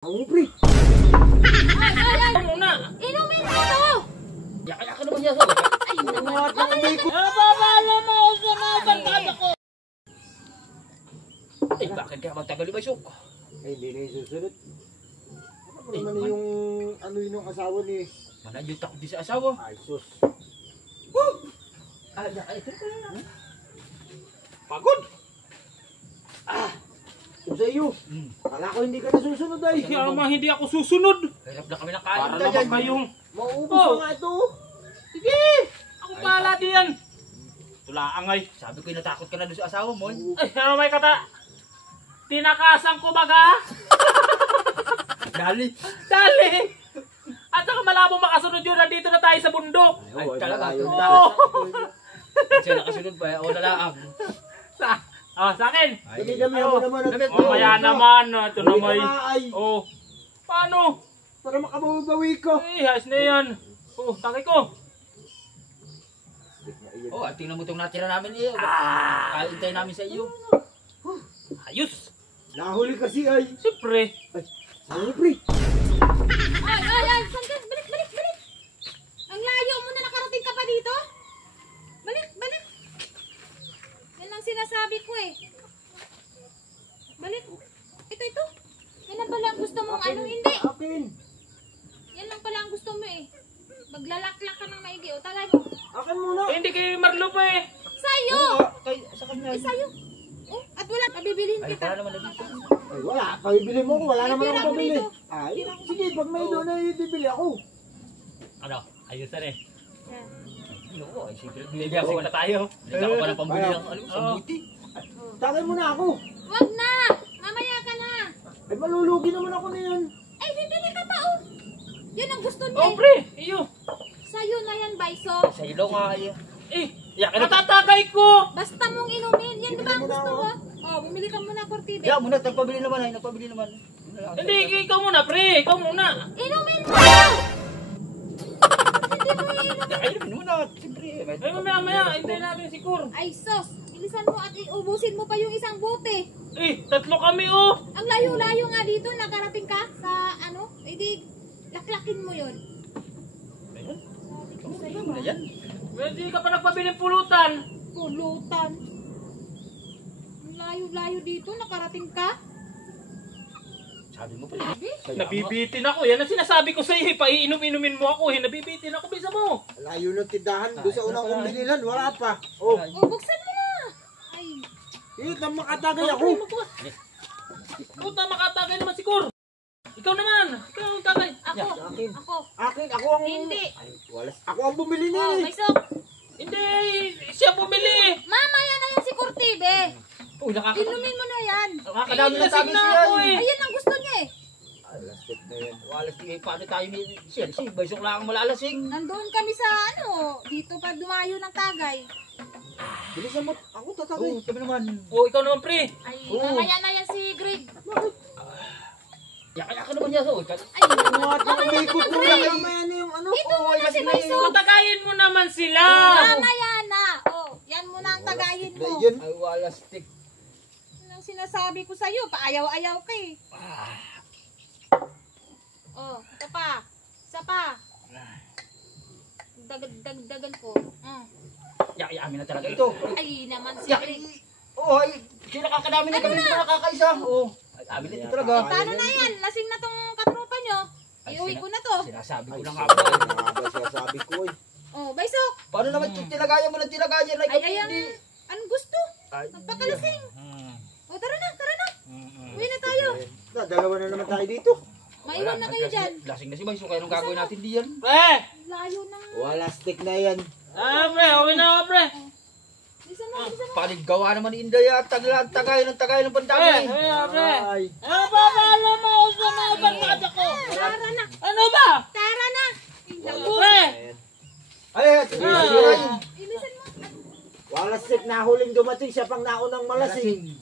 Ang pre. Ay, muna. Inumin mo to! Yaka ka naman yan. Ay, naman. Babalo mo ako sa mga barkada ko. Ay, bakit kaya magtagal yung baysok? Ay, hindi na yung susunod. Ano naman yung ano yun yung asawa ni... Manayot ako di sa asawa. Ay, sus. Ito pagod. Kung sa iyo. Kala ko hindi ka nasusunod ay. Kaya naman hindi ako susunod. Hirap na kami nakain. Para naman kayong... Maubos Oh. nga ito. Sige! Ako bahala diyan. Tulaangay. Sabi ko natakot ka na doon sa asawa mo. Ay, ano may kata? Tinakasan ko baga? Dali. Dali! At saka malabo makasunod yun. Nandito na tayo sa bundok. Ay, talaga. malayo. Oo. Siya nakasunod pa. O nalaang. Sa akin. Hindi kami ako naman. Mamaya naman. Ito na may... Ay, Oh. Paano? para makabawi ko. Ay, hayos na yan. Oh, takay ko. Oh, at tingnan mo itong natira namin iyo. Kaintay namin sa iyo. Ayos. Nahuli kasi ay. Siyempre. Ay, ano pre? Ay, sandali. Balik. Ang layo mo na nakarating ka pa dito? Balik. Yan ang sinasabi ko eh. Balik. Ito. Yan lang pala ang gusto mong ano, hindi. Akin. Yan lang pala ang gusto mo eh. Maglalaklak ka ng maigi. O, tagay mo. Akin muna. Eh, hindi kay Marlo pa eh. Sa'yo! Sa kanya. Sa'yo. Oh, at wala. Pabibilin Ay, kita. para naman dito. Ay, wala. Pabibili mo ko. Wala Ay, naman tira akong ko pabili. dito. Ay, Tira ko. sige. Pag may doon ay bibili ako. Ano? Ayos na eh. Yan. Oo, ay sige. Bibiyasa na tayo. Hindi ako pa ng pambili ng ano, sa buti. Tagay mo na ako. Wag na! Mamaya ka na! Ay, malulugi naman ako na yan. Ay, bibili ka pa oh! Yan ang gusto niya Oh, eh. pre. Iyo. Sa'yo na yan, Baiso. Sa ilo nga iyo. Natatakay ko. Basta mong inumin. Yan ba ang Bumili gusto muna mo? Oh, bumili ka muna, Cortibe. Ya, muna nagpabili naman ay nagpabili naman. Hindi, ikaw muna, pre. Ikaw muna. Inumin mo! Hindi mo iinumin. Ay, muna. Siyempre. Ay, mamaya. Hintayin natin si Kur. Ay, sos! Bilisan mo at iubusin mo pa yung isang bote. Eh, tatlo kami, oh. Ang layo-layo nga dito, nakarating ka sa ano? Eh di, laklakin mo yun. Ayun. Sabi ko sa'yo, Ano na yan? Hindi ka pa nagpabiling pulutan. pulutan. Ang layo-layo dito, nakarating ka. Sabi mo pa. Sabi? Nabibitin ako. Yan ang sinasabi ko sa iyo. Paiinom-inumin mo ako. Nabibitin ako. Bisa mo. Layo ng tindahan. Doon sa unang kong binilan. Wala pa. Oh. O, buksan mo na. Ay, Hit ang makatagay ako. Huwag na makatagay naman si Kur. Ikaw naman. Ikaw ang tagay. ako. Akin. Ako. Ako ang... Hindi. Ay, walas. Ako ang bumili niya Oh, eh. may sok. Hindi. Siya bumili. Mamaya na yan si Cortibe. Uy, Inumin mo na yan. nakakadami ng tagay na siya. ako eh. Ayan ang gusto niya eh. Alastik na yan. Walas paano tayo ni siya? Si Baysok lang ang malalasing. Nandun kami sa ano, dito pa dumayo ng tagay. Bilisan mo. Ako tatagay. Kami naman. Oh, ikaw naman pre. Ay, Oo. mamaya na yan si Greg. Yaka naman niya. So, Ay, Mga takabikot mo lang. Mamaya na yung ano. ito muna si Baiso. patagayin mo naman sila. Mamaya na. Oh, yan muna ang tagayin mo. Yan. Ay, walastik. Yan ang sinasabi ko sa'yo. Paayaw-ayaw ka eh. Oh, ito pa. Isa pa. Dagdagan ko. Amin na talaga ito. Ay, naman si Yak. Greg. Oh, ay, sila kakadami na kami na nakakaisa. Oh, ay, amin na ito talaga. Paano na yan? Lasing na tong katropa nyo. Iuwi ko na to. Sinasabi ko na nga ba. Sabi ko eh. Oh, Baysok. Paano naman tinagayan mo ng tinagayan? Like, Ay, ayan. Anong gusto? Ay, Nagpakalasing. O, tara na. Uwi na tayo. Dalawa na naman tayo dito. Maiwan na kayo dyan. Lasing na si Bay, so kaya nung gagawin natin diyan. Layo na. Walastik na yan. Pre, okay na ako, pre. Bisa na. Paliggawa naman ni Inday at tagay ng pandami. Ay. Papalo mo ako sa mga barkada ko. Tara na. Ano ba? Tara na. Pre! Ay, Ibisan mo. walastik na huling dumating siya pang naunang malasing.